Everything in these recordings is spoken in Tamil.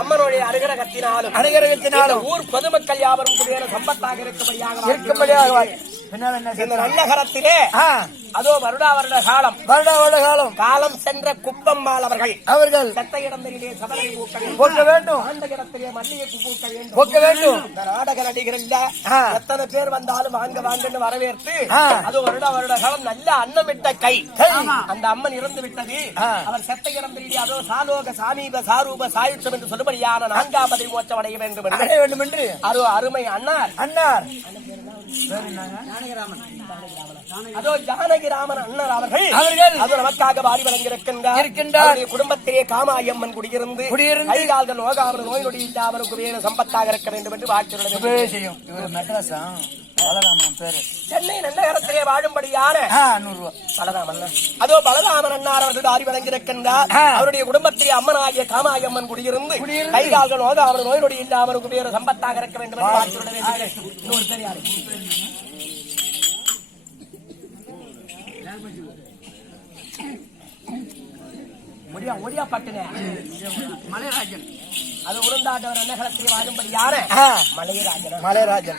அம்மனுடைய அனுகிரகத்தினாலும் ஊர் பொதுமக்கள் யாவரும் குடியேற சம்பத்தாக இருக்கும்படியாக நன்னகரத்திலே அதோ வருடா வருட காலம் காலம் சென்ற குப்பம்மாள் அவர்கள் செத்த இடத்திலே சபலை பூக்க வேண்டும் ஆண்ட இடத்திலே மல்லிகைப்பூ பூக்க வேண்டும் இந்த நாடக நடிகர்கள் எத்தனை பேர் வந்தாலும் வாங்க வாங்கன்னு வரவேற்று அது வருடா வருட காலம் நல்ல அன்னமிட்ட கை அந்த அம்மன் இறந்து விட்டது அவர் செத்த இடத்திலே அதோ சாலோக சாமீப சாரூப சாயுத்தம் என்று சொல்லும்படியான 4ஆம் பதவி மோட்சம் அடைய வேண்டும் என்று அதோ அருமை அன்னார் அதோ ஜானகிராமன் அண்ணர் அவர்கள் அது நமக்காக வாரி வழங்கியிருக்கின்றார் குடும்பத்திலே காமாயம்மன் குடியிருந்து கைகால்கள் நோகாமல் நோய் நொடி இல்லாமலுக்கு வேறு சம்பத்தாக இருக்க வேண்டும் என்று வாக்கியம் சென்னை நன்னகரத்திலே வாழும்படியான அதோ பலராமன் அண்ணார் அவர்கள் வாரி வழங்கியிருக்கின்றார் அவருடைய குடும்பத்திலே அம்மனாகிய காமாயம்மன் குடியிருந்து கைகால்கள் நோகாமல் நோய் நொடி இல்லாமலுக்கு வேறு சம்பத்தாக இருக்க வேண்டும் என்று வாக்கியம் ஒடியா பட்டுன மலைராஜன் அது உருந்தாண்டவர் அன்னகலத்தில் வாழும்படியான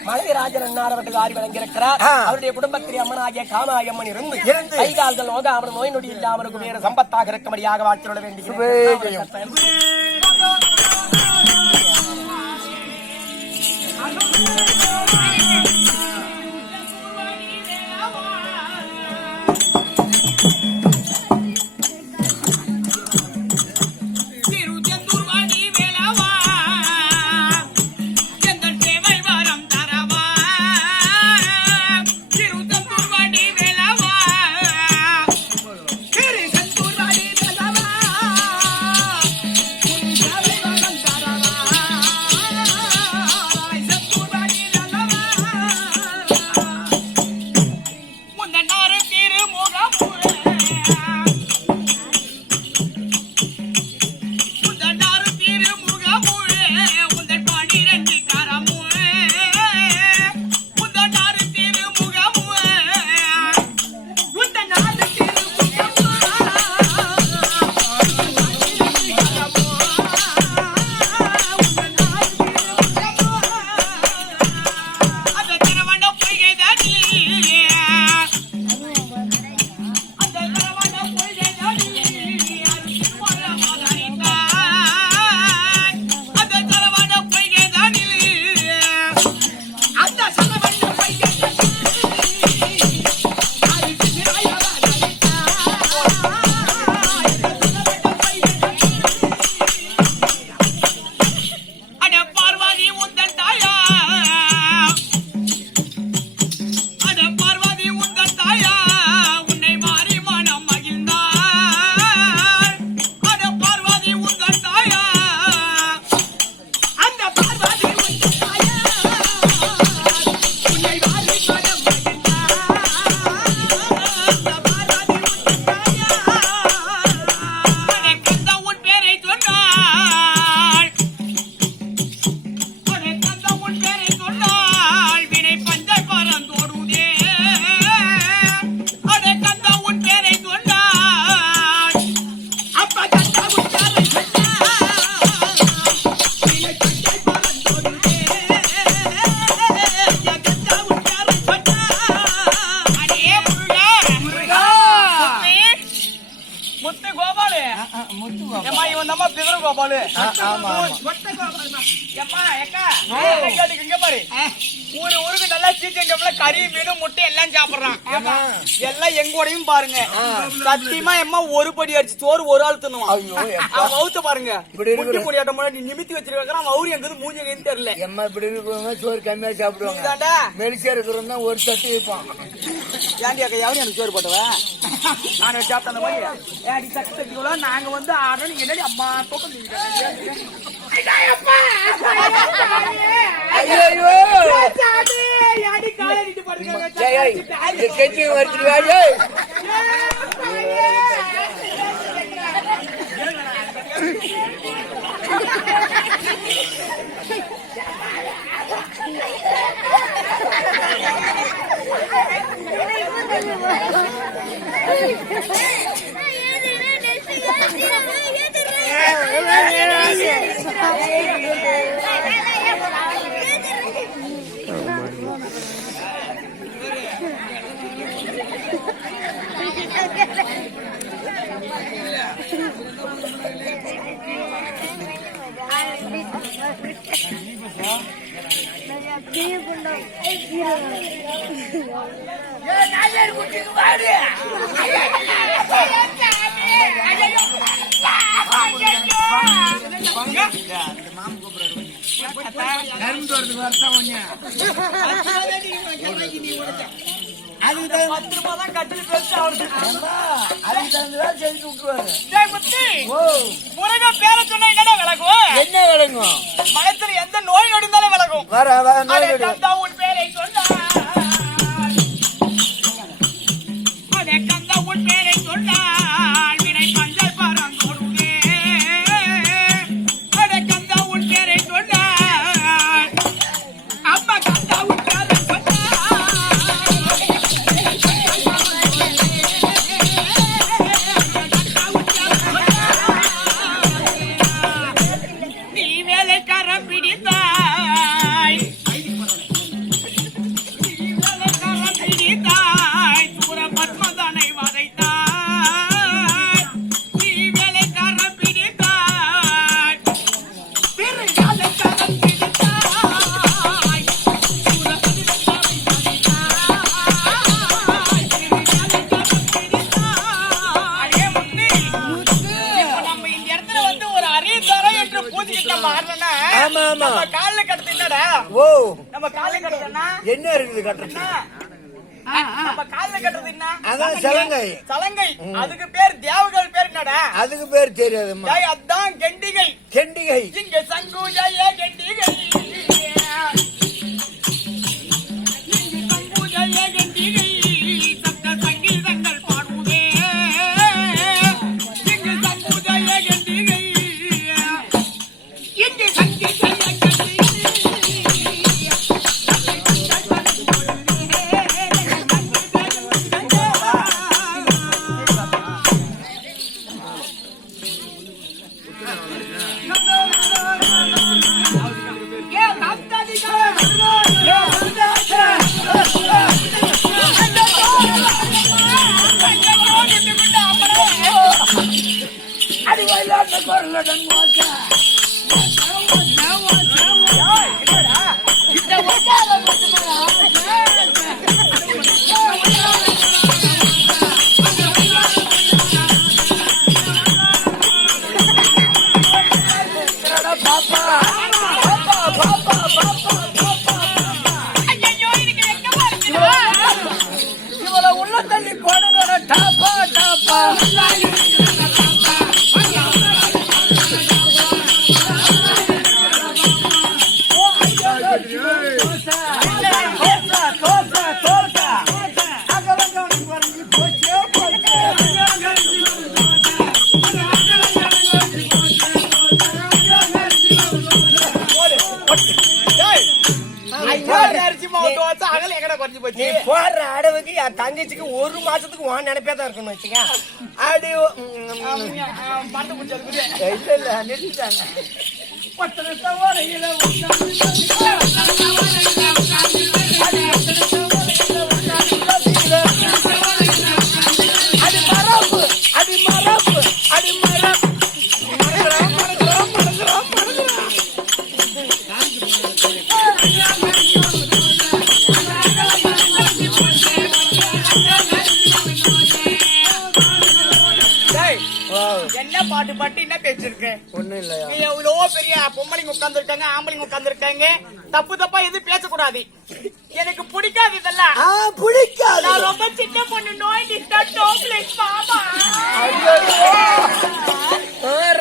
மலைராஜன் அன்னார் அவர்கள் ஆரி வழங்கியிருக்கிறார் அவருடைய குடும்பத்திலே அம்மனாகிய காமாயம்மன் இருந்து கைகால்கள் நோகாமல் நோய் நொடி இல்லாமலுக்கு வேறு சம்பத்தாக இருக்கும்படியாக வாழ்த்துள்ள வேண்டிய முத்து கோபாலு ஏமா இவன் அம்மா பிதறு கோபாலு இங்க பாரு ஊருக்கு நல்லா சீக்கிரம் கறி மீன் முட்டை எல்லாம் சாப்பிடுறான் எல்லாம் எங்கூடையும் பாருங்க சத்தியமா எம்மா ஒரு படி அடிச்சு சோறு ஒரு ஆள் தின்னுவான் அவன் வவுத்த பாருங்க கொடியாட்டம் நீ நிமித்தி வச்சிருக்கான் அவரு எங்க மூஞ்சி எங்கன்னு தெரியல எம்மா இப்படி இருக்கிறவங்க சோறு கம்மியா சாப்பிடுவாங்க மெலிசியா இருக்கிறவங்க ஒரு தட்டு வைப்பான் ஏன்டி அக்கா யாரும் எனக்கு சோறு போட்டவன் நான் சாப்பிட்ட அந்த மாதிரி ஏடி சட்டு தட்டிக்குள்ள நாங்க வந்து ஆடுறோம் நீங்க என்னடி அம்மா தோக்கம் கெட்டி வருவாங்க பேர சொன்னா என்னடா விளக்கும் என்ன விளங்கும் மனத்துல எந்த நோய் நொடிந்தாலும் விளக்கும் உன் பேரை சொன்னா உன் பேரை சொன்னால் வினை பஞ்சல் பறந்தோடுவே கந்தா உன் பேரை சொன்னால் அம்மா கந்தா உன் பேரை நீ வேலைக்காரன் பிடித்தாய் பத்மதனை வதைத்தாய் நீ வேலைக்காரன் பிடித்தாய் வேலைக்காரன் பிடித்தாய் நம்ம இந்த இடத்துல வந்து ஒரு அரியதரம் என்று பூஜிக்கிட்ட மாறனா நம்ம காலில் கட்டுறது என்னடா ஓ நம்ம காலில் கட்டுறதுன்னா என்ன இருக்குது கட்டுறது நம்ம கால்ல கட்டுறது என்ன அதான் சலங்கை சலங்கை அதுக்கு பேர் தேவர்கள் பேர் என்னடா அதுக்கு பேர் தெரியாதுமா அதான் கெண்டிகை கெண்டிகை இங்க சங்கு ஜெய கெண்டிகை சங்கு ஜெய கெண்டிகை சப்த சங்கீதங்கள் பாடுவே இங்க சங்கு ஜெய கெண்டிகை இங்க சங்கு ஜெய உள்ள தள்ளி போடுங்க டாப்பா டாப்பா போடுற அடவுக்கு என் தங்கச்சிக்கு ஒரு மாசத்துக்கு வான் நினைப்பேதான் இருக்கணும் வச்சுக்க அடி இல்ல நிறுத்திட்டாங்க அது மரபு என்ன பாட்டு பாட்டு என்ன பேச்சிருக்க? ஒண்ணும் இல்லையா? நீ எவ்வளவோ பெரிய பொம்பளைங்க உட்கார்ந்து இருக்காங்க, ஆம்பளைங்க உட்கார்ந்து இருக்காங்க. தப்பா எதுவும் பேசக்கூடாது. எனக்கு பிடிக்காது இதெல்லாம். பிடிக்காது. நான் ரொம்ப சின்ன பொண்ணு. நோய் டோப்லெட் பாபா.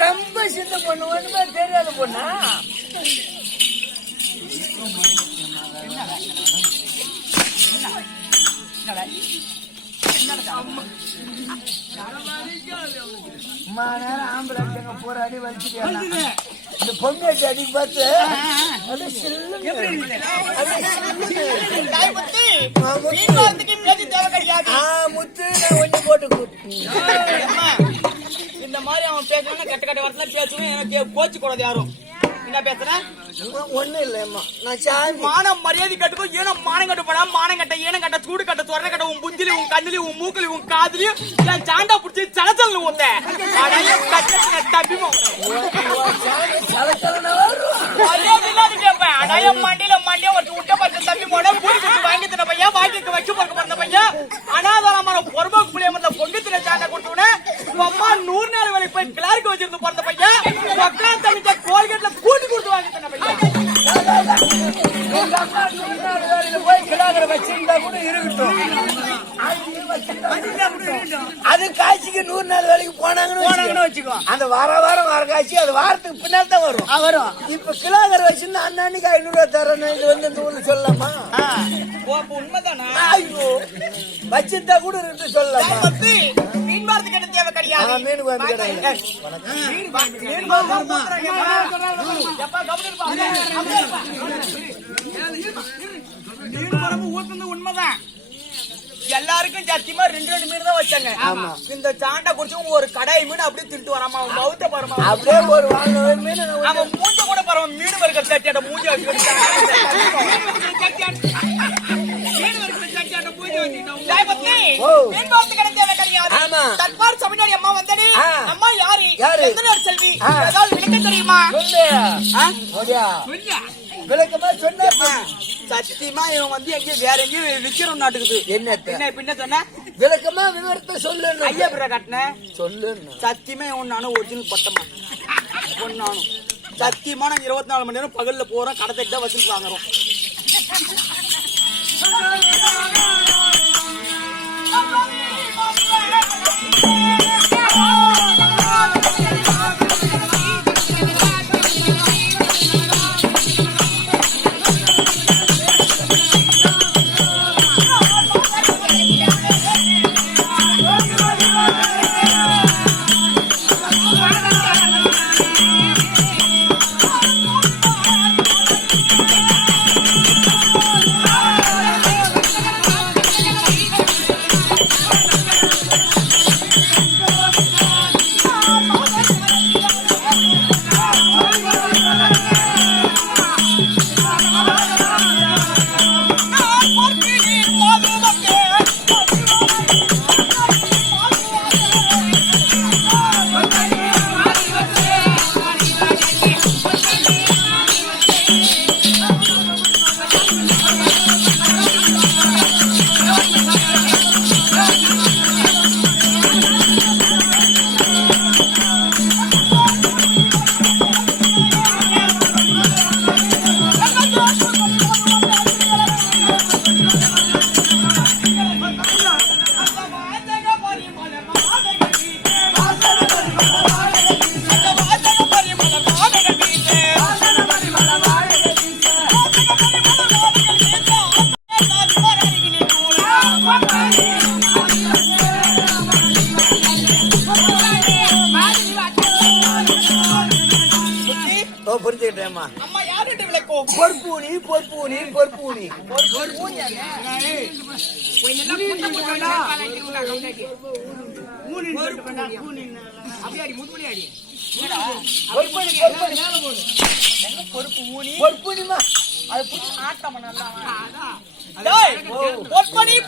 ரொம்ப சின்ன பொண்ணு. ஒண்ணுமே தெரியாத பொண்ணா? அம்மா நேரம் ஆம்பளை போற அடி வச்சுக்க. இந்த பொங்கல் அடிக்கு பார்த்து முத்து ஒண்ணு போட்டு இந்த மாதிரி அவன் பேசணும் கட்ட கட்ட வரத்துல பேசணும். எனக்கு கோச்சு கூடாது யாரும். என்ன பேசுறேன்? ஒண்ணும் இல்லம்மா. நான் சாமி மானம் மரியாதை கட்டுக்கோ. ஏன்னா மானம் கட்டுப்படா, மானம் கட்ட, ஏனம் கட்ட, சூடு கட்ட, சொரண கட்ட, உன் புஞ்சிலி, உன் கண்ணிலி, உன் மூக்கலி, உன் காதுலயும் என் சாண்டா புடிச்சு சலச்சல் ஊத்த தப்பிமோ கேப்பேன். அடைய மண்டியில மண்டியா ஒரு விட்ட பச்சை தப்பி போன பூரி குட்டி வாங்கி தின பையன், வாங்கிக்கு வச்சு பார்க்க பிறந்த பையன், அனாதாரமான பொறுமைக்கு புள்ளிய பொங்கு தின சாண்டா கொடுத்துன அம்மா 100 நாள் வேலைக்கு போய் கிளாருக்கு வச்சிருந்து பிறந்த பையன், மக்கள் தனிச்ச கோல்கேட்ல கூட்டி கொடுத்து வாங்கி தின பையன். போய் கிடாக்கிற வச்சிருந்தா கூட இருக்கட்டும். அது காட்சிக்கு 100 நாள் வேலைக்கு போனாங்கன்னு வச்சுக்கோ. அந்த வாரம் வர காட்சி அது வாரத்துக்கு பின்னால் தான் வரும். இப்ப கிலோகர் வச்சிருந்தா அன்னைக்கு 500 ரூபாய் தரணும். இது வந்து இந்த ஊர்ல சொல்லலாமா? உண்மைதானா? ஐயோ வச்சிருந்தா கூட இருக்கு சொல்லலாமா? மீன் பார்த்து கேட்ட தேவை கிடையாது. மீன் குழம்பு கிடையாது. உண்மைதான். எல்லாருக்கும் சத்தியமா 2 மீன் தான் வச்சாங்க. இந்த சாண்டா குடிச்சு ஒரு கடாய் மீன் அப்படியே திட்டு வராமா? அவன் பௌத்த பரமா அப்படியே ஒரு மீன் அவன் மூஞ்ச கூட பரவ மீன் வர்க்க சட்டியாட்ட மூஞ்ச தற்பார் சபையாரி அம்மா வந்தடி. அம்மா யாரு? செல்வி. ஏதாவது விளக்க தெரியுமா? விளக்கமா சொன்ன சத்தியமா இவன் வந்து எங்கேயும் வேற எங்கேயும் விக்கிறோம் நாட்டுக்குது. என்ன பின்ன சொன்ன விளக்கமா விவரத்தை சொல்லு. ஐயா பிற கட்டின சொல்லு. சத்தியமா இவன் நானும் ஒரிஜினல் பட்டமா ஒன்னானும் சத்தியமா நாங்க 24 மணி நேரம் பகல்ல போறோம். கடத்தை தான் வசூல் வாங்குறோம். புரிஞ்சுக்கிட்டேம்மா. அம்மா யாருட்டு விளக்கும்? பொற்பூனி பொற்பூனி பொற்பூனி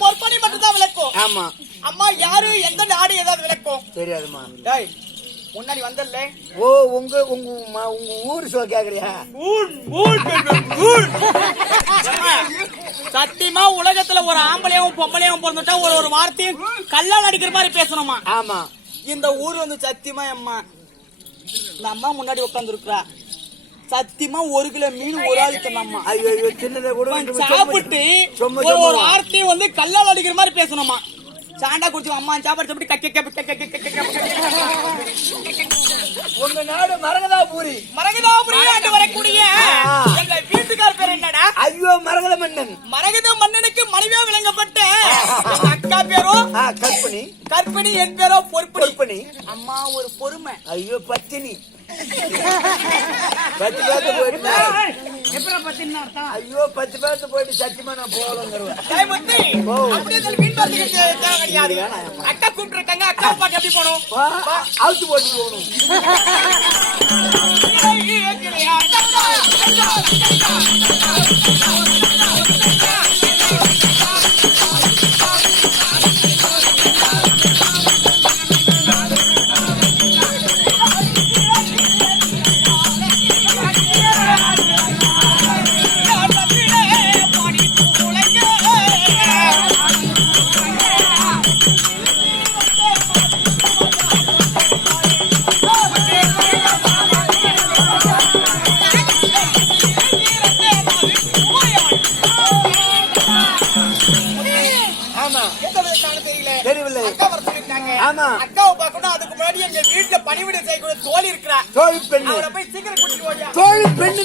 பொற்பனி மட்டும் தான் விளக்கும். ஆமா. அம்மா யாரு எந்த நாடு ஏதாவது விளக்கும்? தெரியாதுமா. முன்னாடி வந்தல்ல. ஓ உங்க உங்க உங்க ஊர் சொல்ல கேக்குறியா? சத்தியமா உலகத்துல ஒரு ஆம்பளையும் பொம்பளையும் பிறந்துட்டா ஒரு வார்த்தையும் கல்லால் அடிக்கிற மாதிரி பேசணுமா? ஆமா. இந்த ஊர் வந்து சத்தியமா அம்மா இந்த அம்மா முன்னாடி உட்கார்ந்து இருக்கிறா சத்தியமா 1 கிலோ மீன் ஒரு ஆளுக்கு அம்மா ஐயோ சின்னதை கூட சாப்பிட்டு ஒரு வார்த்தையை வந்து கல்லால் அடிக்கிற மாதிரி பேசணுமா சாண்டா குடிச்சு அம்மா சாப்பாடு சாப்பிட்டு உங்க நாடு மரகதாபுரி வரக்கூடிய எங்க வீட்டுக்கார் பேர் என்னடா ஐயோ மரகத மன்னன் மரகத மன்னனுக்கு மனைவியா விளங்கப்பட்ட எங்க அக்கா பேரோ கற்பனி என் பேரோ பொறுப்பணி அம்மா ஒரு பொறுமை ஐயோ பத்தினி பத்து பேர்த்து போயிட்டு ஐயோ 10 பேர்த்து போயிட்டு சத்தியமா நான் போகலங்கிறேன் அக்கா கூப்பிட்டு இருக்காங்க அக்கா பாக்க எப்படி போகணும் அவுத்து போட்டு போகணும் அக்காவை பார்க்கணும் அதுக்கு முன்னாடி எங்க வீட்டுல பணிவிடை செய்யக்கூடிய தோழி இருக்கிறா தோழி பெண்ணு அவரை போய் சீக்கிரம் கூட்டிட்டு தோழி பெண்ணு